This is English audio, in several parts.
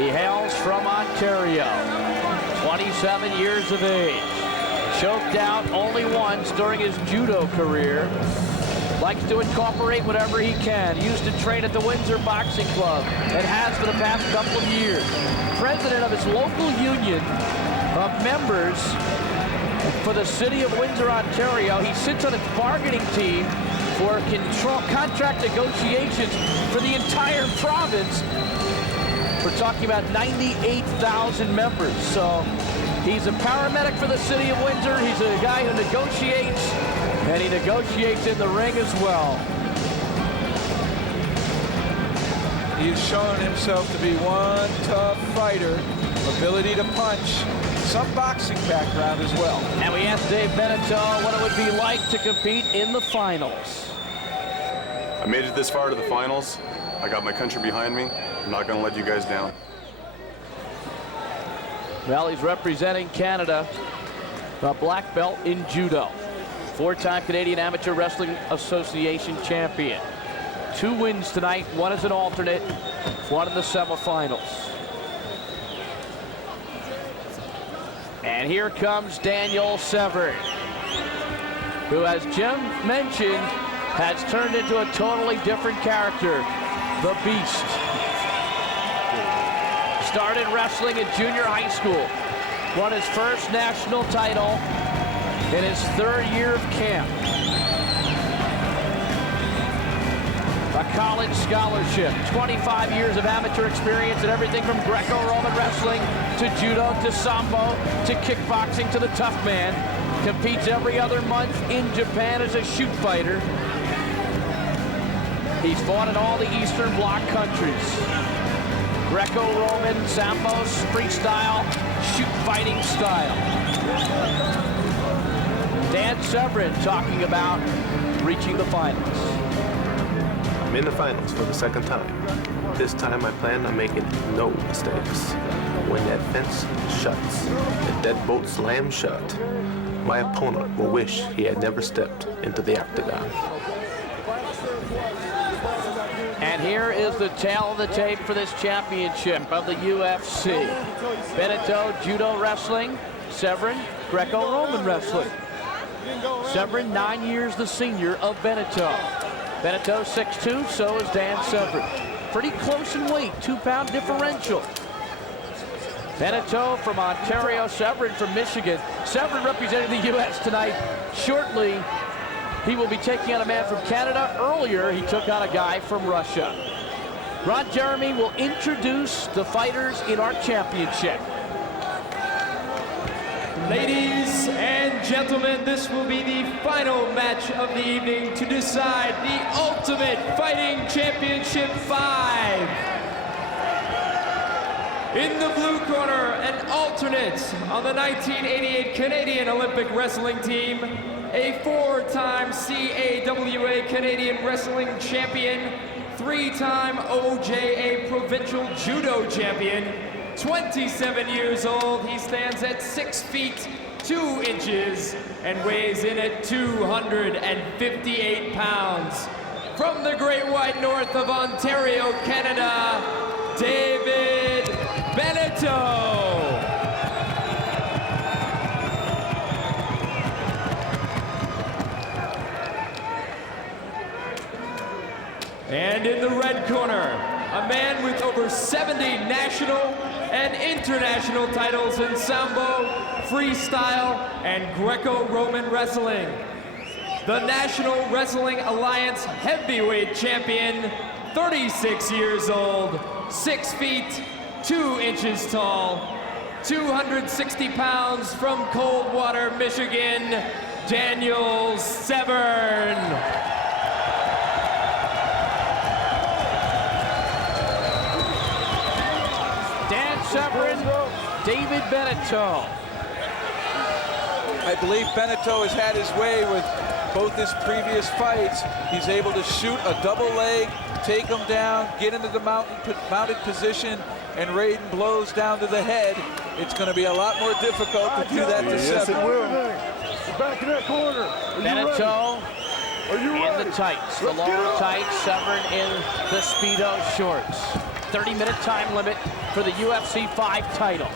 He hails from Ontario, 27 years of age. Choked out only once during his judo career. Likes to incorporate whatever he can. He used to train at the Windsor Boxing Club and has for the past couple of years. President of his local union of members for the city of Windsor, Ontario. He sits on its bargaining team for contract negotiations for the entire province. We're talking about 98,000 members. So he's a paramedic for the city of Windsor. He's a guy who negotiates, and he negotiates in the ring as well. He's shown himself to be one tough fighter, ability to punch, some boxing background as well. And we asked Dave Beneteau what it would be like to compete in the finals. I made it this far to the finals. I got my country behind me. I'm not going to let you guys down. Well, he's representing Canada, a black belt in judo. Four-time Canadian Amateur Wrestling Association champion. 2 wins tonight, 1 as an alternate, 1 in the semifinals. And here comes Daniel Severn, who, as Jim mentioned, has turned into a totally different character, the Beast. Started wrestling in junior high school, won his first national title in his 3rd year of camp. A college scholarship, 25 years of amateur experience in everything from Greco-Roman wrestling to judo to sambo to kickboxing to the tough man. Competes every other month in Japan as a shoot fighter. He's fought in all the Eastern Bloc countries. Greco-Roman, sambo, freestyle, shoot fighting style. Dan Severn talking about reaching the finals. I'm in the finals for the 2nd time. This time I plan on making no mistakes. When that fence shuts, the deadbolt slams shut, my opponent will wish he had never stepped into the octagon. And here is the tail of the tape for this championship of the UFC. Beneteau, judo wrestling. Severn, Greco-Roman wrestling. Severn, 9 years the senior of Beneteau. Beneteau 6'2", so is Dan Severn. Pretty close in weight, 2-pound differential. Beneteau from Ontario, Severn from Michigan. Severn representing the U.S. tonight. Shortly, he will be taking on a man from Canada. Earlier, he took on a guy from Russia. Ron Jeremy will introduce the fighters in our championship. Ladies and gentlemen, this will be the final match of the evening to decide the Ultimate Fighting Championship 5. In the blue corner, an alternate on the 1988 Canadian Olympic Wrestling Team, a 4-time CAWA Canadian Wrestling Champion, 3-time OJA Provincial Judo Champion, 27 years old. He stands at 6 feet 2 inches and weighs in at 258 pounds. From the Great White North of Ontario, Canada, David Beneteau. And in the red corner, a man with over 70 national and international titles in sambo, freestyle, and Greco-Roman wrestling. The National Wrestling Alliance heavyweight champion, 36 years old, 6 feet 2 inches tall, 260 pounds from Coldwater, Michigan, Daniel Severn. Severn, David Beneteau. I believe Beneteau has had his way with both his previous fights. He's able to shoot a double leg, take him down, get into the mounted position, and rain blows down to the head. It's going to be a lot more difficult to do that to Severn. Yes, it will. Back in that corner. Beneteau in the tights, the long tights, Severn in the Speedo shorts. 30-minute time limit for the UFC 5 title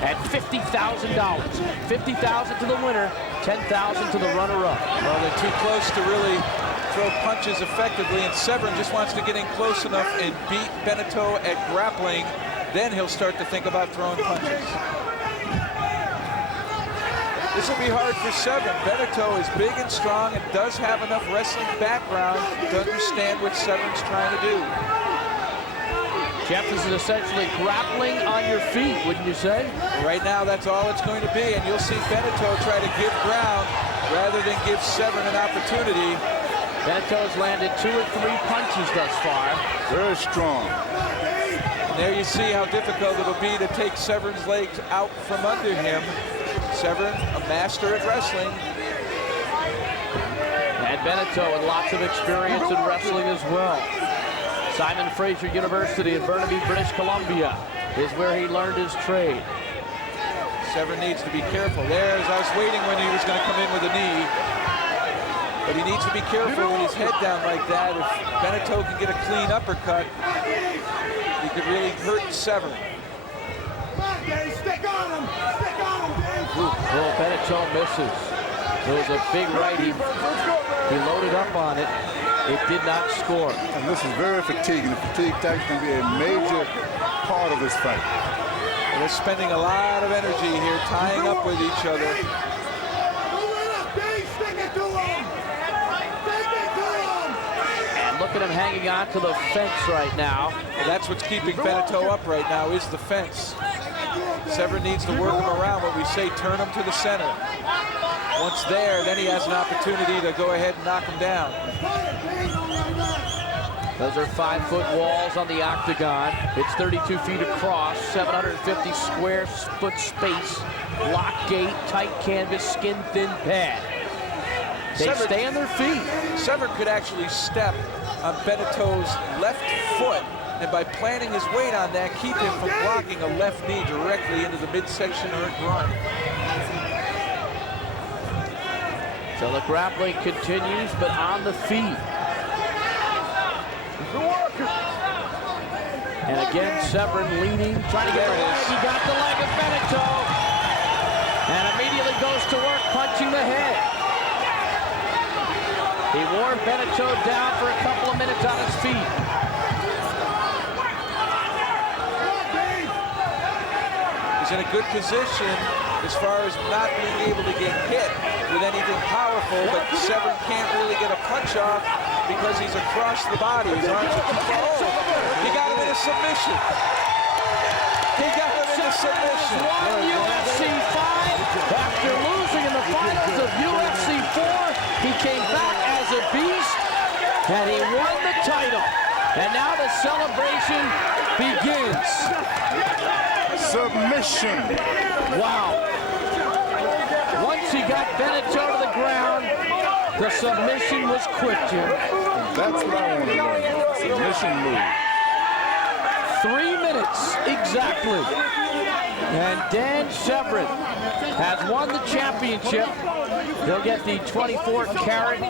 at $50,000. $50,000 to the winner, $10,000 to the runner-up. Well, they're too close to really throw punches effectively, and Severn just wants to get in close enough and beat Beneteau at grappling. Then he'll start to think about throwing punches. This will be hard for Severn. Beneteau is big and strong and does have enough wrestling background to understand what Severn's trying to do. Jeff, this is essentially grappling on your feet, wouldn't you say? Right now, that's all it's going to be, and you'll see Beneteau try to give ground rather than give Severn an opportunity. Beneteau has landed 2 or 3 punches thus far. Very strong. And there you see how difficult it'll be to take Severn's legs out from under him. Severn, a master at wrestling. And Beneteau with lots of experience in wrestling as well. Simon Fraser University in Burnaby, British Columbia is where he learned his trade. Severn needs to be careful. There's, I was waiting when he was going to come in with a knee. But he needs to be careful with his head down like that. If Beneteau can get a clean uppercut, he could really hurt Severn. Well, Beneteau misses. It was a big right. He loaded up on it. It did not score. And this is very fatiguing. The fatigue tactic can be a major part of this fight. And they're spending a lot of energy here, tying up with each other. And look at him hanging on to the fence right now. And that's what's keeping Beneteau up right now, is the fence. Severn needs to work him around, what we say, turn him to the center. Once there, then he has an opportunity to go ahead and knock him down. Those are 5-foot walls on the octagon. It's 32 feet across, 750 square foot space, lock gate, tight canvas, skin-thin pad. They stay on their feet. Severn could actually step on Beneteau's left foot, and by planting his weight on that, keep him from blocking a left knee directly into the midsection or groin. So the grappling continues, but on the feet. And again, Severn leaning, trying to get the leg. He got the leg of Beneteau. And immediately goes to work, punching the head. He wore Beneteau down for a couple of minutes on his feet. He's in a good position as far as not being able to get hit with anything powerful, but Severn can't really get a punch off because he's across the body. His arms are too far. Oh, he got him in a submission. He got him in a submission. Won UFC 5 after losing in the finals of UFC 4. He came back as a beast, and he won the title. And now the celebration begins. Submission. Wow. Once he got Beneteau to the ground, the submission was quick, Jim. That's what I want to learn. Submission move. 3 minutes exactly. And Dan Severn has won the championship. He'll get the 24-karat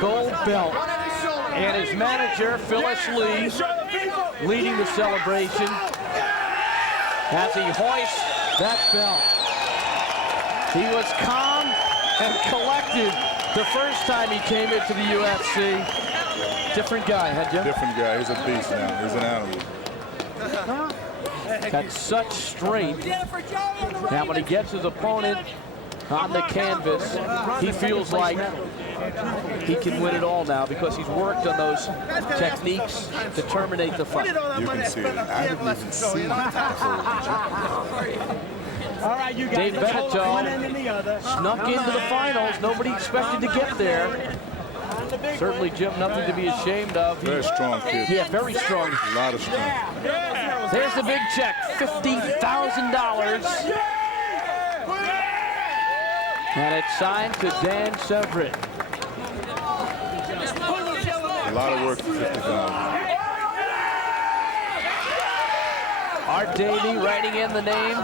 gold belt. And his manager, Phyllis Lee, leading the celebration as he hoists that belt. He was calm and collected the first time he came into the UFC. Different guy, huh, Jim? Different guy. He's a beast now. He's an animal. Got such strength. Now when he gets his opponent on the canvas, he feels like he can win it all now because he's worked on those techniques to terminate the fight. You can see it. I didn't even see it. Dave Beneteau snuck into the finals. Nobody expected to get there. Certainly, Jim, nothing to be ashamed of. Very strong kid. Yeah, very strong. A lot of strength. There's the big check, $50,000. And it's signed to Dan Severn. A lot of work for $50,000. Art Davey writing in the name.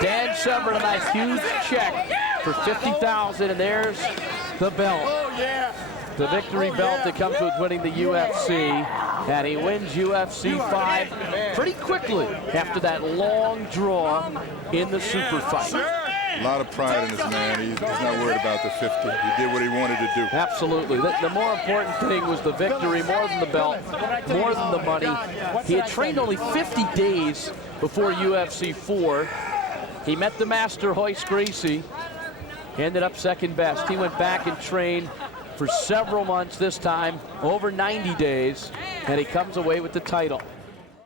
Dan Severn, a nice huge check for $50,000, and there's the belt. The victory belt that comes with winning the UFC, and he wins UFC 5 pretty quickly after that long draw in the super fight. A lot of pride in this man. He's not worried about the 50. He did what he wanted to do. Absolutely. The more important thing was the victory, more than the belt, more than the money. He had trained only 50 days before UFC 4. He met the master, Royce Gracie. He ended up second best. He went back and trained for several months this time, over 90 days, and he comes away with the title.